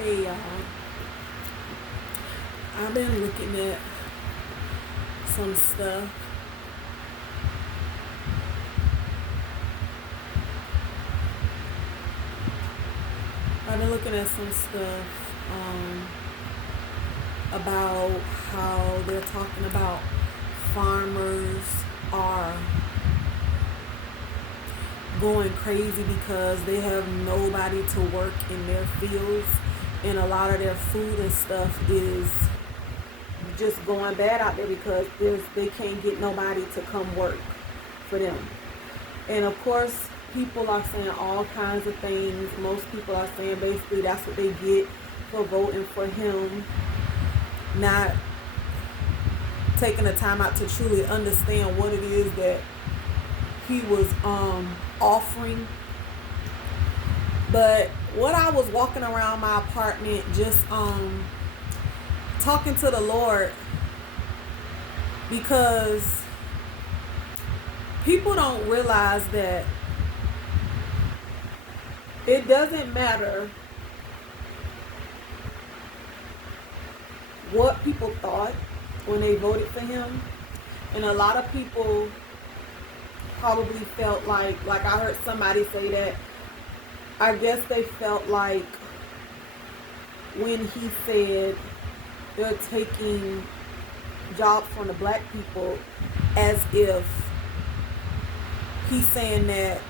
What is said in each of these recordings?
Hey y'all, I've been looking at some stuff. I've been looking at some stuff about how they're talking about farmers are going crazy because they have nobody to work in their fields, and a lot of their food and stuff is just going bad out there because they can't get nobody to come work for them. And of course, people are saying all kinds of things. Most people are saying basically that's what they get for voting for him, not taking the time out to truly understand what it is that he was offering. But what I was walking around my apartment just talking to the Lord, because people don't realize that it doesn't matter what people thought when they voted for him. And a lot of people probably felt like I heard somebody say that, I guess they felt like when he said they're taking jobs from the black people, as if he's saying that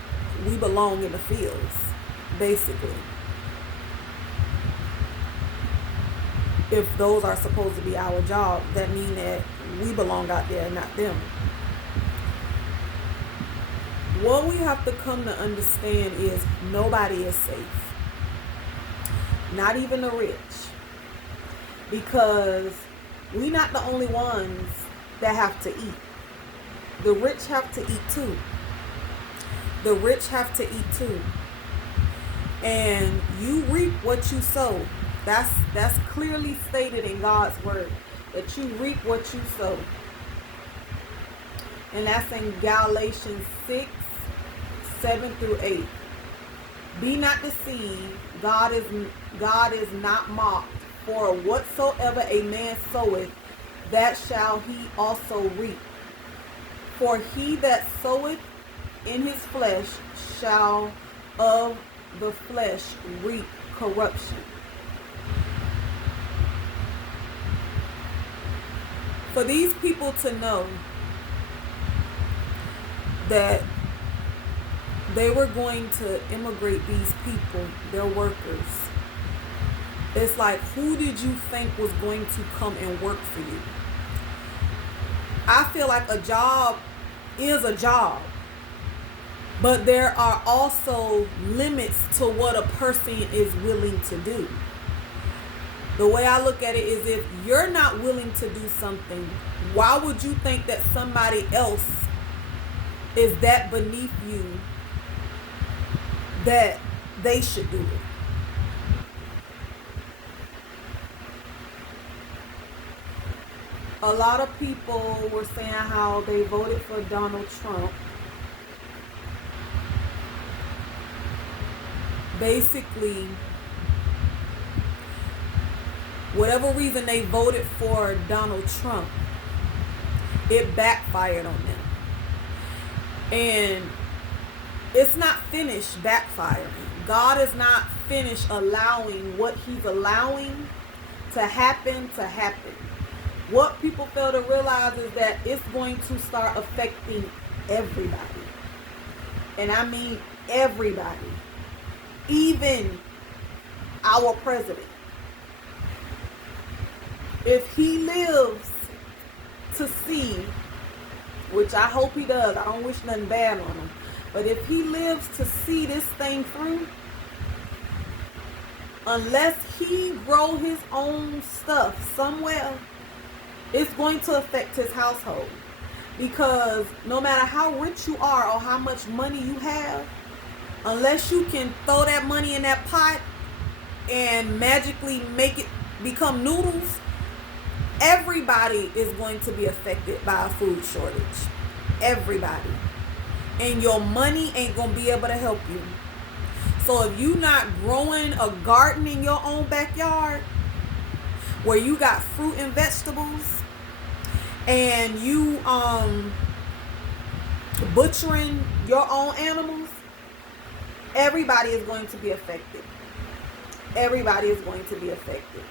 we belong in the fields, basically. If those are supposed to be our jobs, that mean that we belong out there, not them. What we have to come to understand is nobody is safe. Not even the rich. Because we're not the only ones that have to eat. The rich have to eat too. The rich have to eat too. And you reap what you sow. That's clearly stated in God's word, that you reap what you sow. And that's in Galatians 6:7-8. Be not deceived, God is not mocked. For whatsoever a man soweth, that shall he also reap. For he that soweth in his flesh shall of the flesh reap corruption. For these people to know that they were going to immigrate these people, their workers, it's like, who did you think was going to come and work for you? I feel like a job is a job, but there are also limits to what a person is willing to do. The way I look at it is, if you're not willing to do something, why would you think that somebody else is that beneath you that they should do it? A lot of people were saying how they voted for Donald Trump. Basically, whatever reason they voted for Donald Trump, it backfired on them. And it's not finished backfiring. God is not finished allowing what he's allowing to happen. What people fail to realize is that it's going to start affecting everybody. And I mean everybody. Even our president. If he lives to see, which I hope he does, I don't wish nothing bad on him, but if he lives to see this thing through, unless he grow his own stuff somewhere, it's going to affect his household. Because no matter how rich you are or how much money you have, unless you can throw that money in that pot and magically make it become noodles, everybody is going to be affected by a food shortage. Everybody. And your money ain't going to be able to help you. So if you not growing a garden in your own backyard where you got fruit and vegetables, and you butchering your own animals, everybody is going to be affected. Everybody is going to be affected.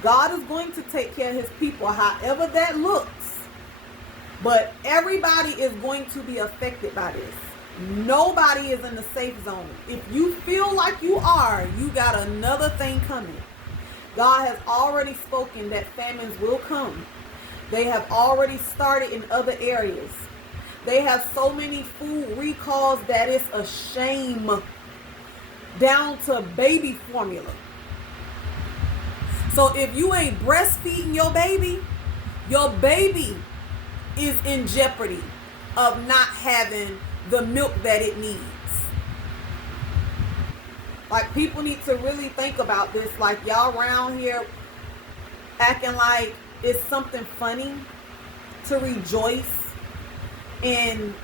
God is going to take care of his people, however that looks. But everybody is going to be affected by this. Nobody is in the safe zone. If you feel like you are, you got another thing coming. God has already spoken that famines will come. They have already started in other areas. They have so many food recalls that it's a shame, down to baby formula. So if you ain't breastfeeding your baby is in jeopardy of not having the milk that it needs. Like, people need to really think about this. Like, y'all around here acting like it's something funny to rejoice in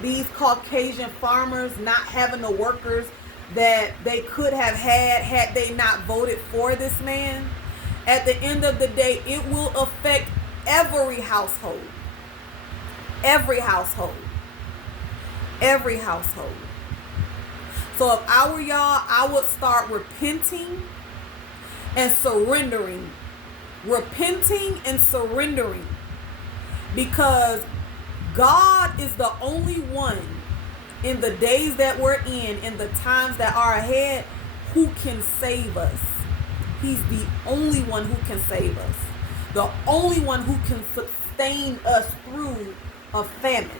these Caucasian farmers not having the workers that they could have had they not voted for this man. At the end of the day, it will affect every household. Every household. Every household. So if I were y'all, I would start repenting and surrendering. Repenting and surrendering. Because God is the only one in the days that we're in the times that are ahead, who can save us. He's the only one who can save us. The only one who can sustain us through a famine.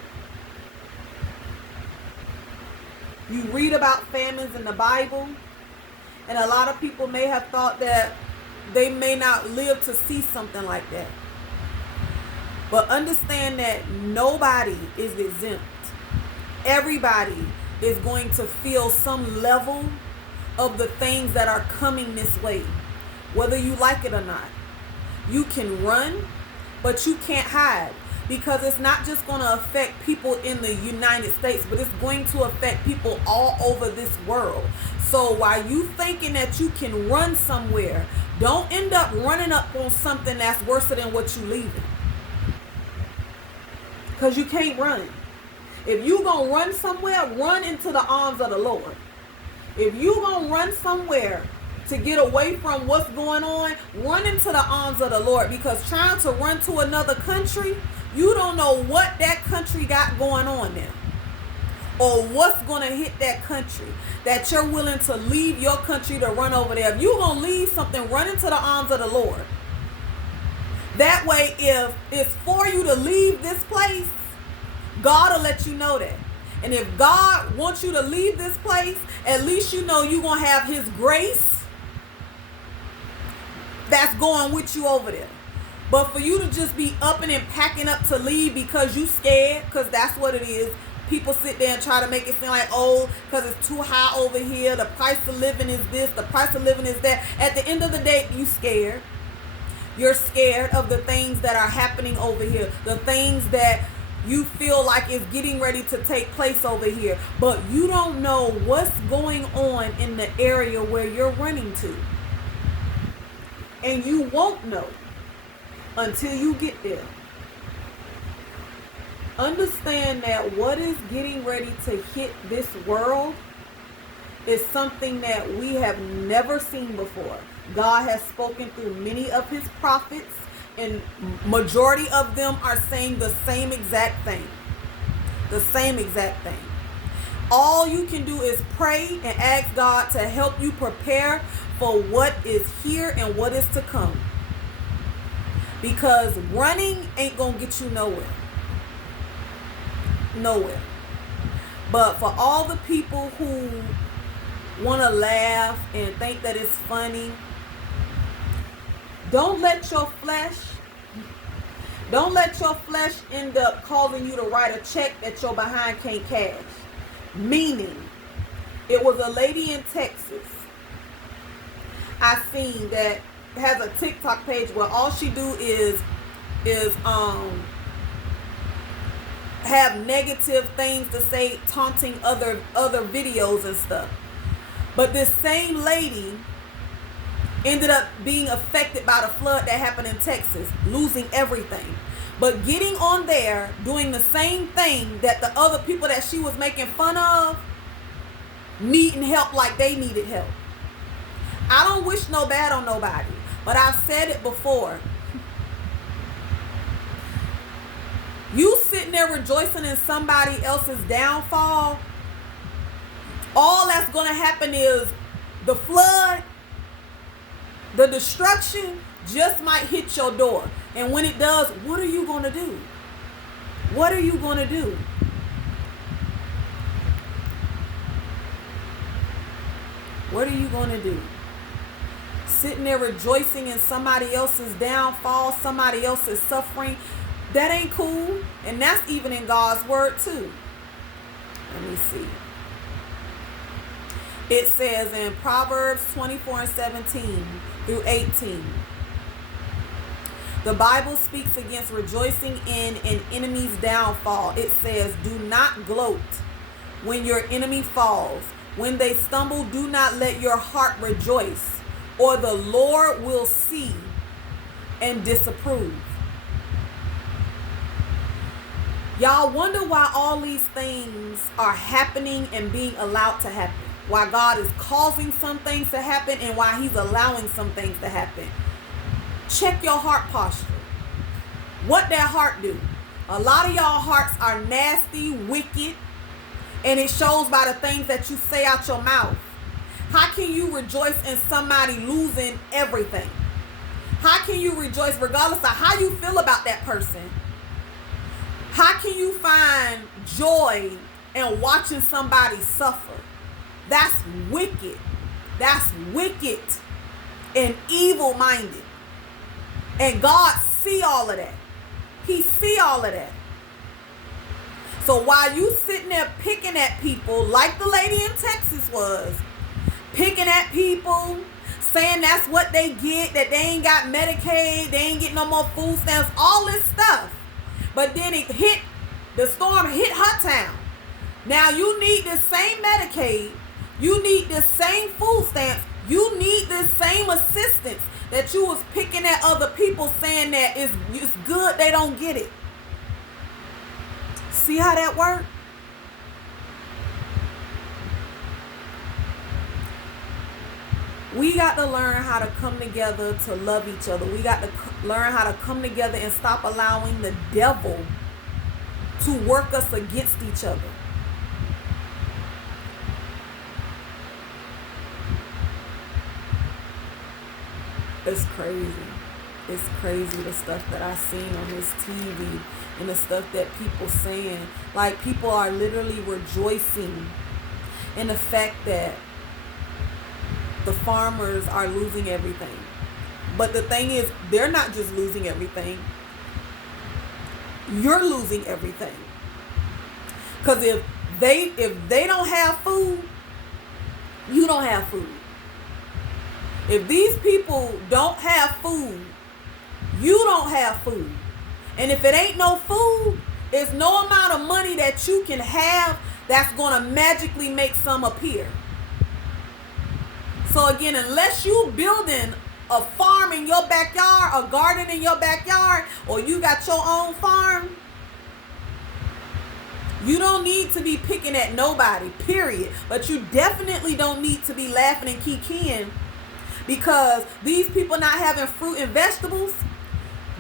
You read about famines in the Bible, and a lot of people may have thought that they may not live to see something like that. But understand that nobody is exempt. Everybody is going to feel some level of the things that are coming this way, whether you like it or not. You can run, but you can't hide, because it's not just going to affect people in the United States, but it's going to affect people all over this world. So while you thinking that you can run somewhere, don't end up running up on something that's worse than what you leaving. Because you can't run. If you going to run somewhere, run into the arms of the Lord. If you going to run somewhere to get away from what's going on, run into the arms of the Lord. Because trying to run to another country, you don't know what that country got going on there, or what's going to hit that country, that you're willing to leave your country to run over there. If you're going to leave something, run into the arms of the Lord. That way, if it's for you to leave this place, God will let you know that. And if God wants you to leave this place, at least you know you're going to have his grace that's going with you over there. But for you to just be upping and packing up to leave because you scared, because that's what it is. People sit there and try to make it seem like, oh, because it's too high over here. The price of living is this. The price of living is that. At the end of the day, you scared. You're scared of the things that are happening over here. The things that you feel like is getting ready to take place over here. But you don't know what's going on in the area where you're running to. And you won't know until you get there. Understand that what is getting ready to hit this world is something that we have never seen before. God has spoken through many of his prophets, and majority of them are saying the same exact thing. The same exact thing. All you can do is pray and ask God to help you prepare for what is here and what is to come. Because running ain't gonna get you nowhere. Nowhere. But for all the people who want to laugh and think that it's funny, don't let your flesh end up causing you to write a check that your behind can't cash. Meaning, it was a lady in Texas I seen that has a TikTok page where all she do is have negative things to say, taunting other videos and stuff. But this same lady ended up being affected by the flood that happened in Texas, losing everything. But getting on there, doing the same thing that the other people that she was making fun of, needing help like they needed help. I don't wish no bad on nobody, but I've said it before. You sitting there rejoicing in somebody else's downfall, all that's going to happen is the flood, the destruction just might hit your door. And when it does, what are you going to do? What are you going to do? What are you going to do? Sitting there rejoicing in somebody else's downfall, somebody else's suffering, that ain't cool. And that's even in God's word too. Let me see. It says in Proverbs 24:17 through 18. The Bible speaks against rejoicing in an enemy's downfall. It says, do not gloat when your enemy falls. When they stumble, do not let your heart rejoice, or the Lord will see and disapprove. Y'all wonder why all these things are happening and being allowed to happen. Why God is causing some things to happen and why he's allowing some things to happen. Check your heart posture. What that heart do? A lot of y'all hearts are nasty, wicked, and it shows by the things that you say out your mouth. How can you rejoice in somebody losing everything? How can you rejoice regardless of how you feel about that person? How can you find joy in watching somebody suffer? That's wicked. That's wicked and evil-minded. And God see all of that. He see all of that. So while you sitting there picking at people like the lady in Texas was, picking at people, saying that's what they get, that they ain't got Medicaid, they ain't getting no more food stamps, all this stuff. But then the storm hit her town. Now you need the same Medicaid, you need the same food stamps, you need the same assistance that you was picking at other people, saying that it's good they don't get it. See how that works? We got to learn how to come together to love each other. We got to learn how to come together and stop allowing the devil to work us against each other. It's crazy. It's crazy the stuff that I seen on this TV and the stuff that people saying. Like, people are literally rejoicing in the fact that the farmers are losing everything. But the thing is, they're not just losing everything. You're losing everything. Because if they don't have food, you don't have food. If these people don't have food, you don't have food. And if it ain't no food, it's no amount of money that you can have that's going to magically make some appear. So again, unless you building a farm in your backyard, a garden in your backyard, or you got your own farm, you don't need to be picking at nobody, period. But you definitely don't need to be laughing and kikiing because these people not having fruit and vegetables,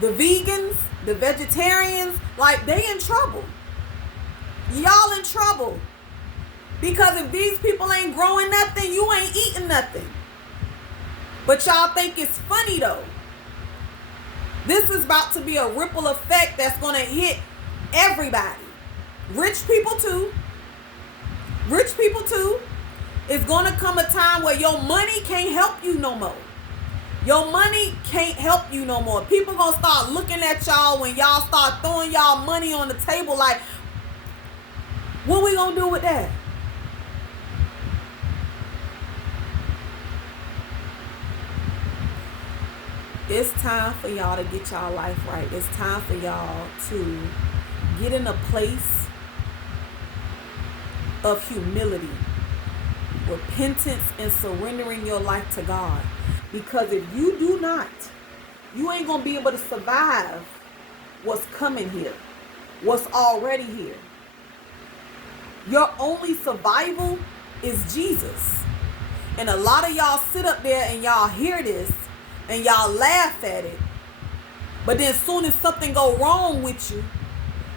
the vegans, the vegetarians, like, they in trouble. Y'all in trouble. Because if these people ain't growing nothing, you ain't eating nothing. But y'all think it's funny though. This is about to be a ripple effect that's going to hit everybody. Rich people too. Rich people too. It's going to come a time where your money can't help you no more. Your money can't help you no more. People going to start looking at y'all when y'all start throwing y'all money on the table like, what we going to do with that? It's time for y'all to get y'all life right. It's time for y'all to get in a place of humility, repentance, and surrendering your life to God. Because if you do not, you ain't going to be able to survive what's coming here, what's already here. Your only survival is Jesus. And a lot of y'all sit up there and y'all hear this and y'all laugh at it. But then as soon as something go wrong with you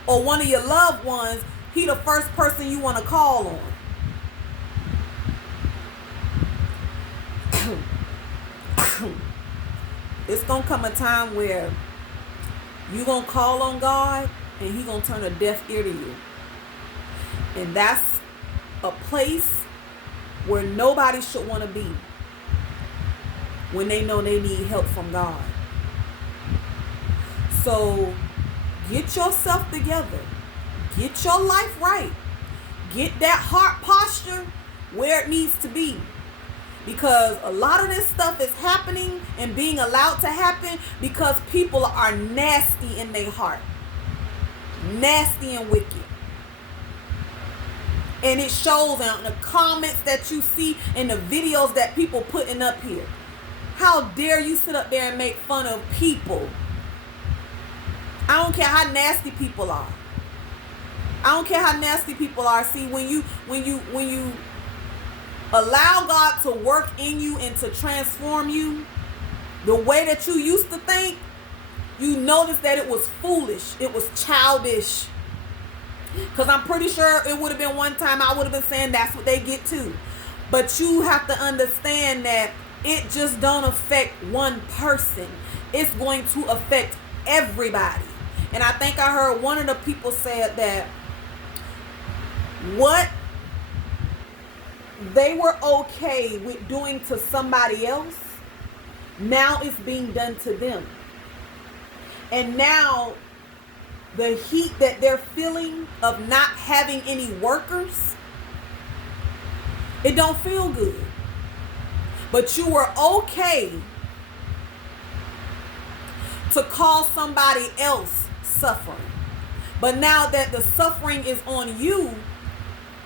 or one of your loved ones, he the first person you want to call on. It's going to come a time where you going to call on God and he going to turn a deaf ear to you. And that's a place where nobody should want to be when they know they need help from God. So get yourself together. Get your life right. Get that heart posture where it needs to be. Because a lot of this stuff is happening and being allowed to happen because people are nasty in their heart. Nasty and wicked. And it shows in the comments that you see and the videos that people putting up here. How dare you sit up there and make fun of people? I don't care how nasty people are. I don't care how nasty people are. See, when you allow God to work in you and to transform you the way that you used to think, you notice that it was foolish. It was childish. Because I'm pretty sure it would have been one time I would have been saying that's what they get too. But you have to understand that it just don't affect one person. It's going to affect everybody. And I think I heard one of the people said that what they were okay with doing to somebody else, now it's being done to them. And now the heat that they're feeling of not having any workers, it don't feel good. But you were okay to cause somebody else suffering. But now that the suffering is on you,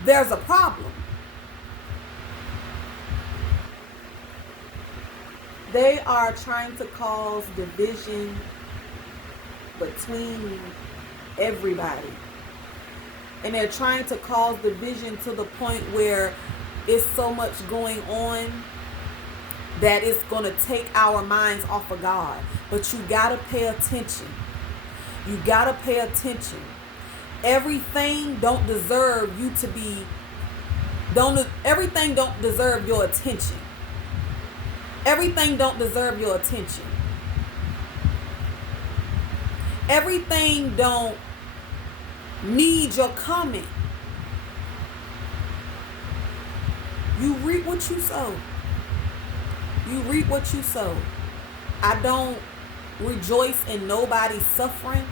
there's a problem. They are trying to cause division between everybody. And they're trying to cause division to the point where it's so much going on that it's going to take our minds off of God. But you got to pay attention. You got to pay attention. Everything don't deserve you to be, everything don't deserve your attention. Everything don't deserve your attention. Everything don't need your comment. You reap what you sow. You reap what you sow. I don't rejoice in nobody's suffering,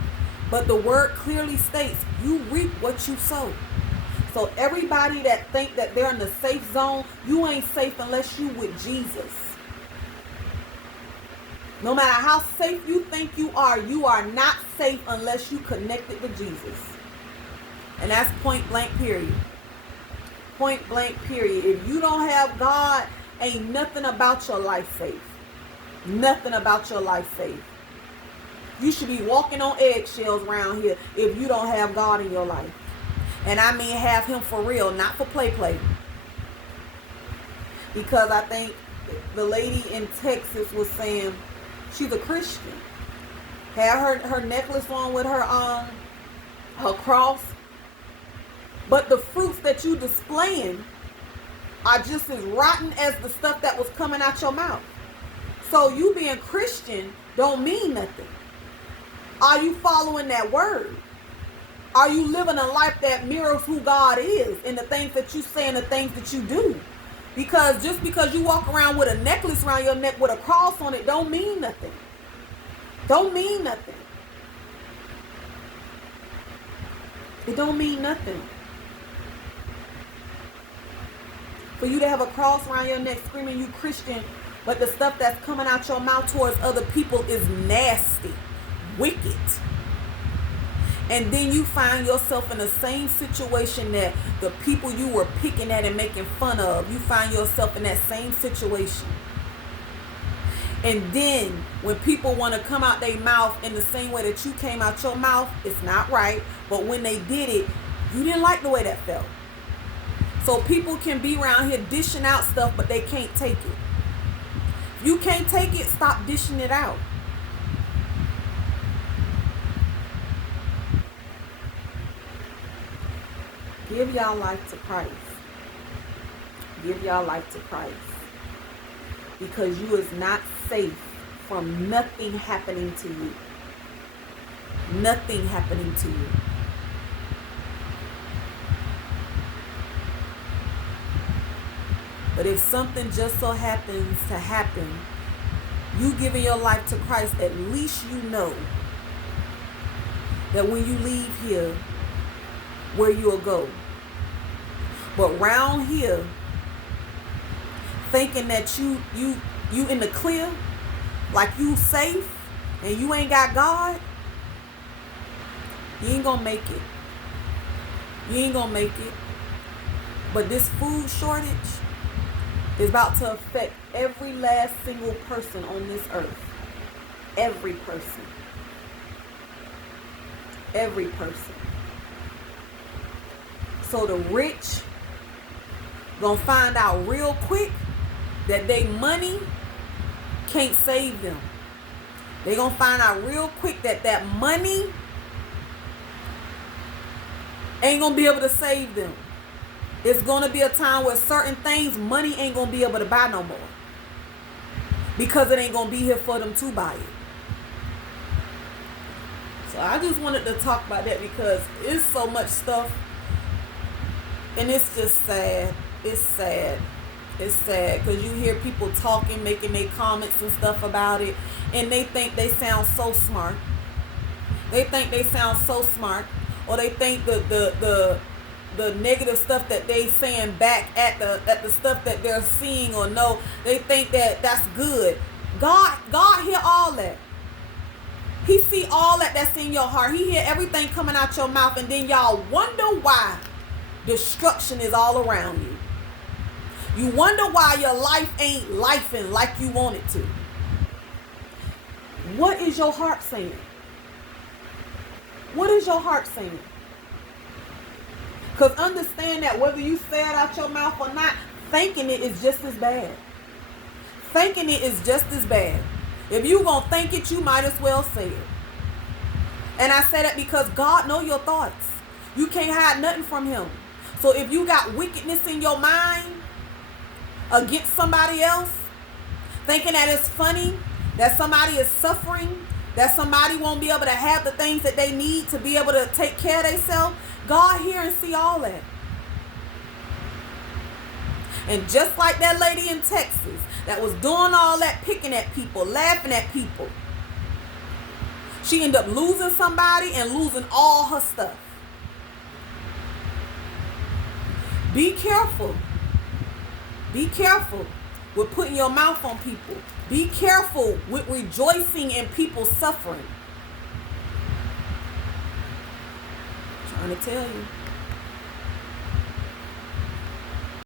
but the word clearly states you reap what you sow. So everybody that think that they're in the safe zone, you ain't safe unless you with Jesus. No matter how safe you think you are not safe unless you connected with Jesus. And that's point blank period. Point blank period. If you don't have God, ain't nothing about your life safe. Nothing about your life safe. You should be walking on eggshells around here if you don't have God in your life. And I mean have him for real, not for play. Because I think the lady in Texas was saying she's a Christian. Had her necklace on with her cross. But the fruits that you displaying are just as rotten as the stuff that was coming out your mouth. So you being Christian don't mean nothing. Are you following that word? Are you living a life that mirrors who God is and the things that you say and the things that you do? Because just because you walk around with a necklace around your neck with a cross on it don't mean nothing. Don't mean nothing. It don't mean nothing. For you to have a cross around your neck screaming you Christian, but the stuff that's coming out your mouth towards other people is nasty, wicked. And then you find yourself in the same situation that the people you were picking at and making fun of, you find yourself in that same situation. And then when people want to come out their mouth in the same way that you came out your mouth, it's not right. But when they did it, you didn't like the way that felt. So people can be around here dishing out stuff, but they can't take it. If you can't take it, stop dishing it out. Give y'all life to Christ. Give y'all life to Christ. Because you is not safe from nothing happening to you. Nothing happening to you. But if something just so happens to happen, you giving your life to Christ, at least you know that when you leave here, where you'll go. But round here, thinking that you in the clear, like you safe, and you ain't got God, you ain't gonna make it. You ain't gonna make it. But this food shortage is about to affect every last single person on this earth. Every person. Every person. So the rich gonna find out real quick that they money can't save them. They gonna find out real quick that that money ain't gonna be able to save them. It's gonna be a time where certain things money ain't gonna be able to buy no more, because it ain't gonna be here for them to buy it. So I just wanted to talk about that because it's so much stuff, and it's just sad. It's sad. It's sad because you hear people talking, making their comments and stuff about it, and they think they sound so smart. They think they sound so smart, or they think the negative stuff that they saying back at the stuff that they're seeing or know, they think that that's good. God hear all that. He see all that's in your heart. He hear everything coming out your mouth, and then y'all wonder why destruction is all around you. You wonder why your life ain't lifing like you want it to. What is your heart saying? What is your heart saying? Because understand that whether you say it out your mouth or not, thinking it is just as bad. Thinking it is just as bad. If you gonna think it, you might as well say it. And I say that because God knows your thoughts. You can't hide nothing from him. So if you got wickedness in your mind against somebody else, thinking that it's funny, that somebody is suffering, that somebody won't be able to have the things that they need to be able to take care of themselves, God hear and see all that. And just like that lady in Texas that was doing all that, picking at people, laughing at people, she ended up losing somebody and losing all her stuff. Be careful. Be careful with putting your mouth on people. Be careful with rejoicing in people's suffering. I'm trying to tell you.